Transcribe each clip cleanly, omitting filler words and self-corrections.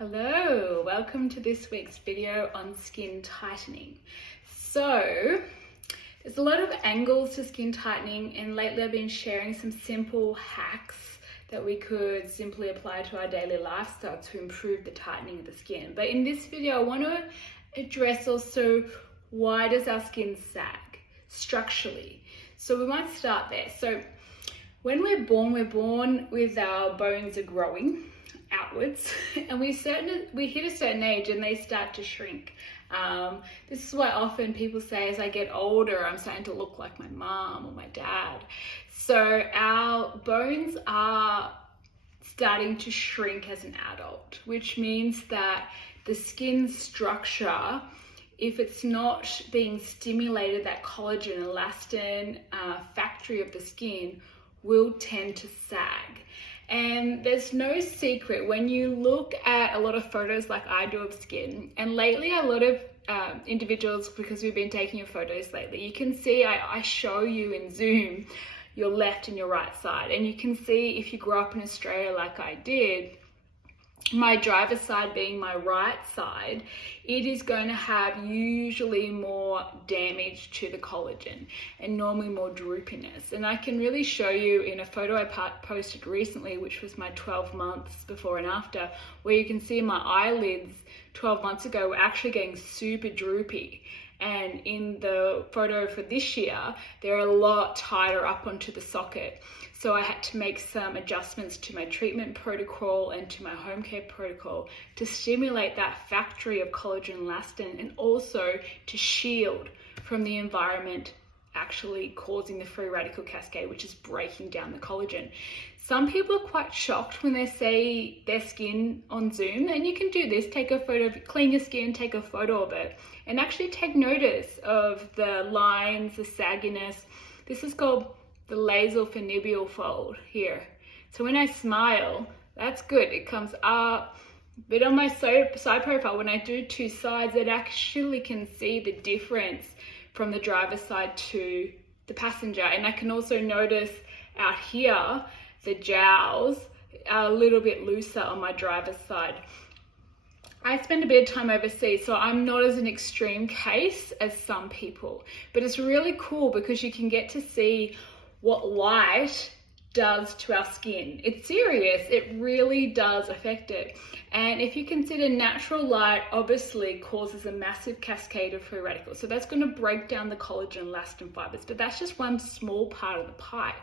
Hello, welcome to this week's video on skin tightening. So, there's a lot of angles to skin tightening, and lately I've been sharing some simple hacks that we could simply apply to our daily lifestyle to improve the tightening of the skin. But in this video, I want to address also, why does our skin sag structurally? So we might start there. So when we're born with our bones are growing outwards, and we hit a certain age and they start to shrink. This is why often people say, as I get older, I'm starting to look like my mom or my dad. So our bones are starting to shrink as an adult, which means that the skin structure, if it's not being stimulated, that collagen, elastin factory of the skin will tend to sag. And there's no secret when you look at a lot of photos like I do of skin, and lately a lot of individuals, because we've been taking your photos lately, you can see I show you in Zoom your left and your right side, and you can see if you grew up in Australia like I did, my driver's side being my right side, it is going to have usually more damage to the collagen and normally more droopiness. And I can really show you in a photo I posted recently, which was my 12 months before and after, where you can see my eyelids 12 months ago were actually getting super droopy. And in the photo for this year, they're a lot tighter up onto the socket. So I had to make some adjustments to my treatment protocol and to my home care protocol to stimulate that factory of collagen and elastin, and also to shield from the environment actually causing the free radical cascade, which is breaking down the collagen. Some people are quite shocked when they see their skin on Zoom, and you can do this, take a photo of, clean your skin, take a photo of it, and actually take notice of the lines, the sagginess. This is called the nasopharyngeal fold here. So when I smile, that's good, it comes up. But on my side profile, when I do two sides, it actually can see the difference from the driver's side to the passenger. And I can also notice out here, the jowls are a little bit looser on my driver's side. I spend a bit of time overseas, so I'm not as an extreme case as some people, but it's really cool because you can get to see what light does to our skin. It's serious, it really does affect it. And if you consider natural light, obviously causes a massive cascade of free radicals. So that's going to break down the collagen and elastin fibers, but that's just one small part of the pie.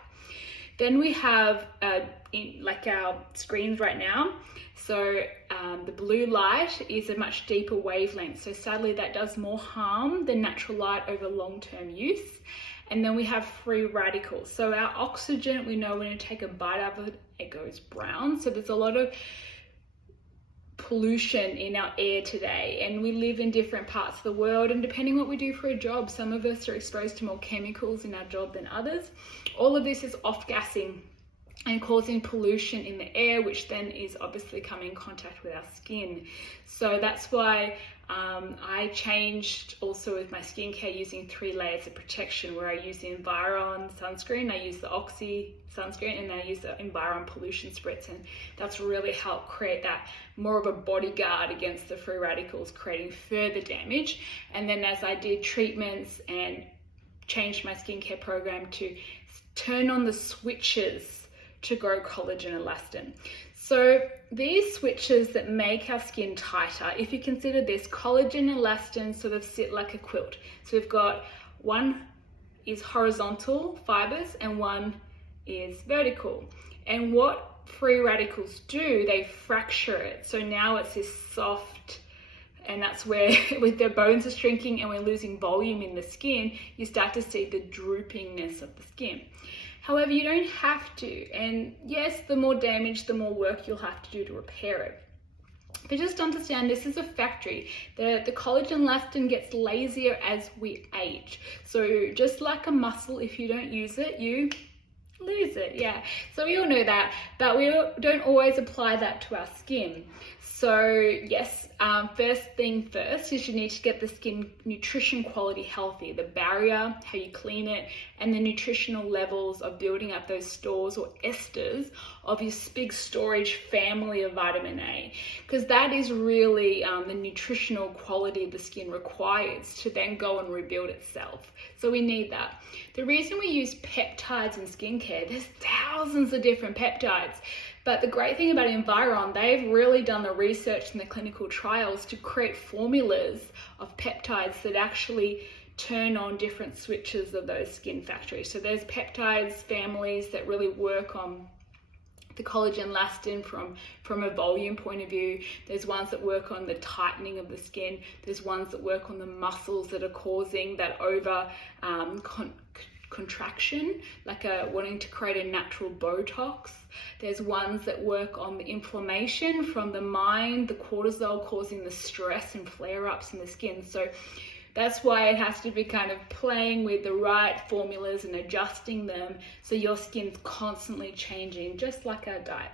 Then we have like our screens right now. So the blue light is a much deeper wavelength. So sadly that does more harm than natural light over long-term use. And then we have free radicals. So our oxygen, we know when you take a bite out of it, it goes brown. So there's a lot of pollution in our air today, and we live in different parts of the world, and depending what we do for a job, some of us are exposed to more chemicals in our job than others. All of this is off-gassing and causing pollution in the air, which then is obviously coming in contact with our skin. So that's why I changed also with my skincare using 3 layers of protection, where I use the Environ sunscreen, I use the Oxy sunscreen, and I use the Environ pollution spritz, and that's really helped create that more of a bodyguard against the free radicals, creating further damage. And then as I did treatments and changed my skincare program to turn on the switches to grow collagen and elastin. So these switches that make our skin tighter, if you consider this, collagen and elastin sort of sit like a quilt. So we've got one is horizontal fibers and one is vertical. And what free radicals do, they fracture it. So now it's this soft, and that's where with the bones are shrinking and we're losing volume in the skin, you start to see the droopiness of the skin. However, you don't have to, and yes, the more damage, the more work you'll have to do to repair it. But just understand, this is a factory. The collagen elastin gets lazier as we age. So just like a muscle, if you don't use it, you lose it. Yeah, so we all know that, but we don't always apply that to our skin. So yes, first thing first is you need to get the skin nutrition quality healthy, the barrier, how you clean it, and the nutritional levels of building up those stores or esters of this big storage family of vitamin A, because that is really the nutritional quality the skin requires to then go and rebuild itself. So we need that. The reason we use peptides in skincare, there's thousands of different peptides. But the great thing about Environ, they've really done the research and the clinical trials to create formulas of peptides that actually turn on different switches of those skin factories. So there's peptides families that really work on the collagen elastin from a volume point of view. There's ones that work on the tightening of the skin. There's ones that work on the muscles that are causing that over contraction, like wanting to create a natural Botox. There's ones that work on the inflammation from the mind, the cortisol causing the stress and flare-ups in the skin. So that's why it has to be kind of playing with the right formulas and adjusting them so your skin's constantly changing, just like our diet.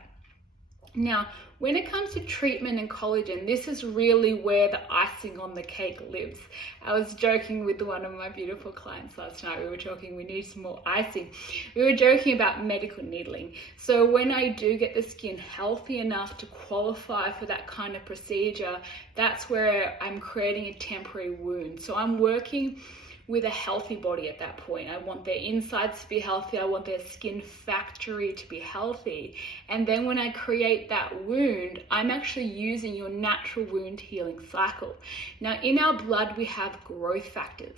Now, when it comes to treatment and collagen, this is really where the icing on the cake lives. I was joking with one of my beautiful clients last night. We were talking, we need some more icing. We were joking about medical needling. So when I do get the skin healthy enough to qualify for that kind of procedure, that's where I'm creating a temporary wound. So I'm working with a healthy body at that point. I want their insides to be healthy. I want their skin factory to be healthy. And then when I create that wound, I'm actually using your natural wound healing cycle. Now, in our blood, we have growth factors.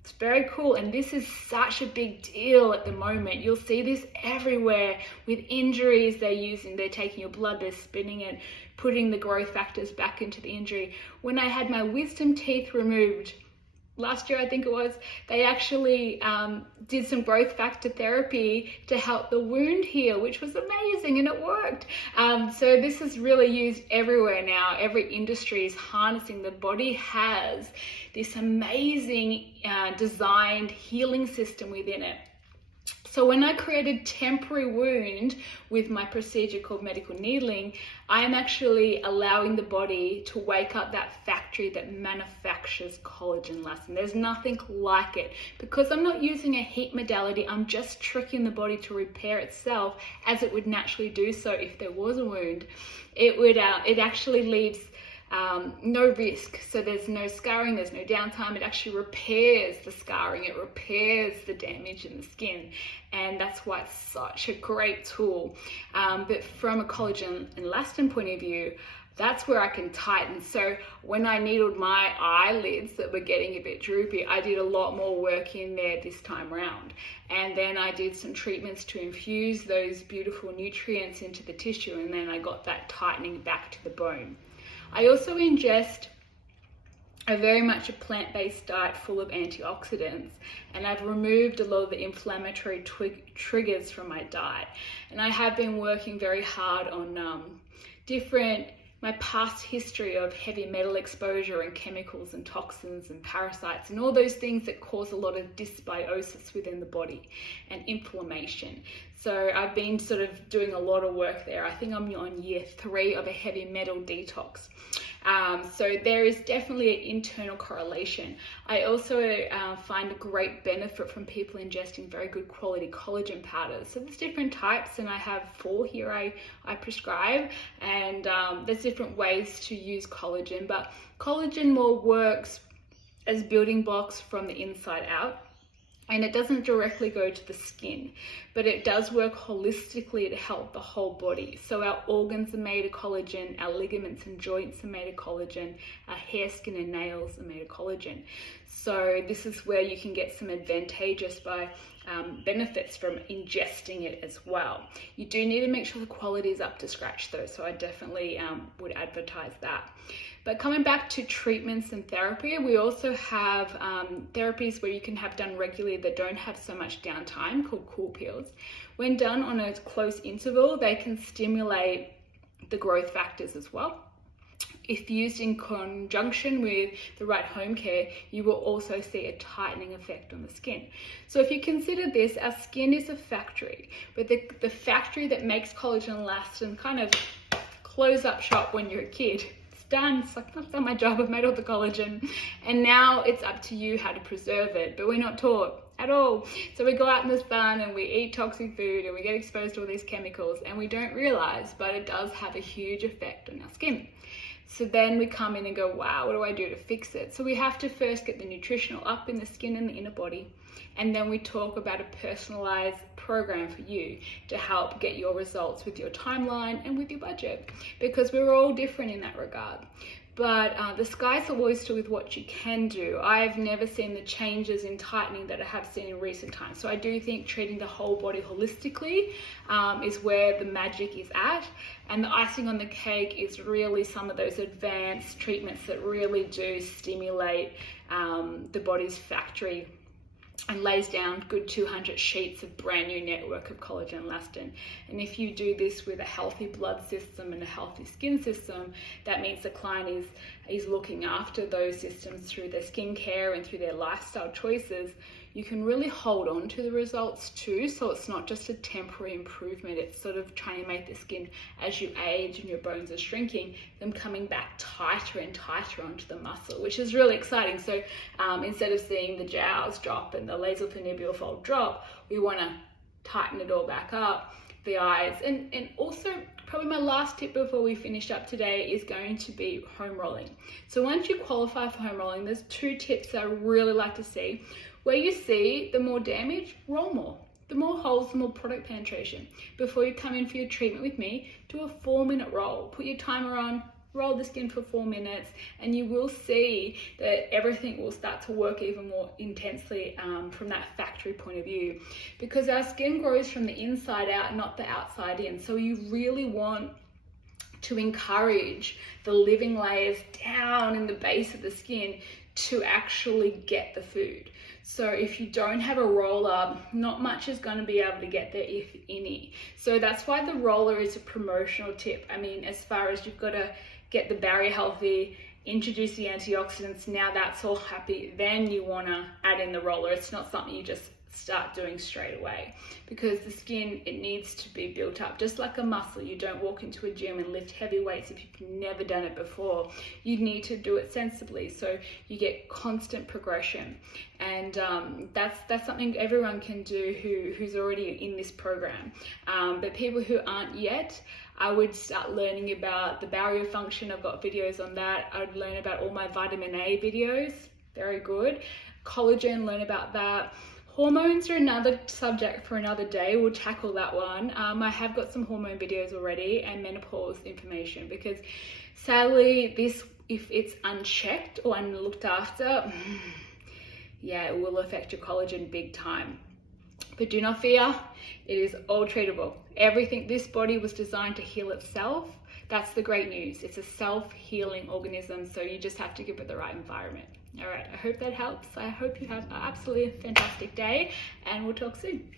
It's very cool. And this is such a big deal at the moment. You'll see this everywhere with injuries. They're taking your blood, they're spinning it, putting the growth factors back into the injury. When I had my wisdom teeth removed, last year, I think it was, they actually did some growth factor therapy to help the wound heal, which was amazing, and it worked. So this is really used everywhere now. Every industry is harnessing. The body has this amazing designed healing system within it. So when I create a temporary wound with my procedure called medical needling, I'm actually allowing the body to wake up that factory that manufactures collagen elastin. There's nothing like it. Because I'm not using a heat modality, I'm just tricking the body to repair itself as it would naturally do so if there was a wound. It actually leaves no risk. So there's no scarring, there's no downtime. It actually repairs the scarring, it repairs the damage in the skin. And that's why it's such a great tool. But from a collagen and elastin point of view, that's where I can tighten. So when I needled my eyelids that were getting a bit droopy, I did a lot more work in there this time around. And then I did some treatments to infuse those beautiful nutrients into the tissue, and then I got that tightening back to the bone. I also ingest very much a plant-based diet full of antioxidants, and I've removed a lot of the inflammatory triggers from my diet. And I have been working very hard on my past history of heavy metal exposure and chemicals and toxins and parasites and all those things that cause a lot of dysbiosis within the body and inflammation. So I've been sort of doing a lot of work there. I think I'm on year 3 of a heavy metal detox. So there is definitely an internal correlation. I also find a great benefit from people ingesting very good quality collagen powders. So there's different types, and I have 4 here I prescribe, and there's different ways to use collagen, but collagen more works as building blocks from the inside out. And it doesn't directly go to the skin, but it does work holistically to help the whole body. So our organs are made of collagen, our ligaments and joints are made of collagen, our hair, skin and nails are made of collagen. So this is where you can get some advantageous benefits from ingesting it as well. You do need to make sure the quality is up to scratch though, so I definitely would advertise that. But coming back to treatments and therapy, we also have therapies where you can have done regularly that don't have so much downtime, called cool peels. When done on a close interval, they can stimulate the growth factors as well. If used in conjunction with the right home care, you will also see a tightening effect on the skin. So if you consider this, our skin is a factory, but the factory that makes collagen elastin kind of close up shop when you're a kid. Done. It's like, I've done my job, I've made all the collagen, and now it's up to you how to preserve it. But we're not taught at all. So we go out in the sun and we eat toxic food and we get exposed to all these chemicals and we don't realize, but it does have a huge effect on our skin. So then we come in and go, wow, what do I do to fix it? So we have to first get the nutritional up in the skin and the inner body. And then we talk about a personalized program for you to help get your results with your timeline and with your budget, because we're all different in that regard. But the sky's the oyster with what you can do. I've never seen the changes in tightening that I have seen in recent times. So I do think treating the whole body holistically is where the magic is at. And the icing on the cake is really some of those advanced treatments that really do stimulate the body's factory and lays down good 200 sheets of brand new network of collagen and elastin. And if you do this with a healthy blood system and a healthy skin system, that means the client is looking after those systems through their skincare and through their lifestyle choices. You can really hold on to the results too, so it's not just a temporary improvement. It's sort of trying to make the skin, as you age and your bones are shrinking, them coming back tighter and tighter onto the muscle, which is really exciting. So instead of seeing the jowls drop and the nasopharyngeal fold drop, we want to tighten it all back up, the eyes. And also, probably my last tip before we finish up today is going to be home rolling. So once you qualify for home rolling, there's 2 tips that I really like to see. Where you see the more damage, roll more. The more holes, the more product penetration. Before you come in for your treatment with me, do a 4-minute roll. Put your timer on, roll the skin for 4 minutes, and you will see that everything will start to work even more intensely from that factory point of view. Because our skin grows from the inside out, not the outside in. So you really want to encourage the living layers down in the base of the skin to actually get the food. So if you don't have a roller, not much is going to be able to get there, if any. So that's why the roller is a promotional tip. I mean, as far as you've got to get the barrier healthy, introduce the antioxidants, now that's all happy, then you want to add in the roller. It's not something you just start doing straight away, because the skin, it needs to be built up just like a muscle. You don't walk into a gym and lift heavy weights if you've never done it before. You need to do it sensibly so you get constant progression. And that's something everyone can do who's already in this program. But people who aren't yet, I would start learning about the barrier function. I've got videos on that. I would learn about all my vitamin A videos, very good. Collagen, learn about that. Hormones are another subject for another day. We'll tackle that one. I have got some hormone videos already and menopause information, because sadly, if it's unchecked or unlooked after, yeah, it will affect your collagen big time. But do not fear, it is all treatable. Everything, this body was designed to heal itself. That's the great news. It's a self-healing organism, so you just have to give it the right environment. All right, I hope that helps. I hope you have an absolutely fantastic day, and we'll talk soon.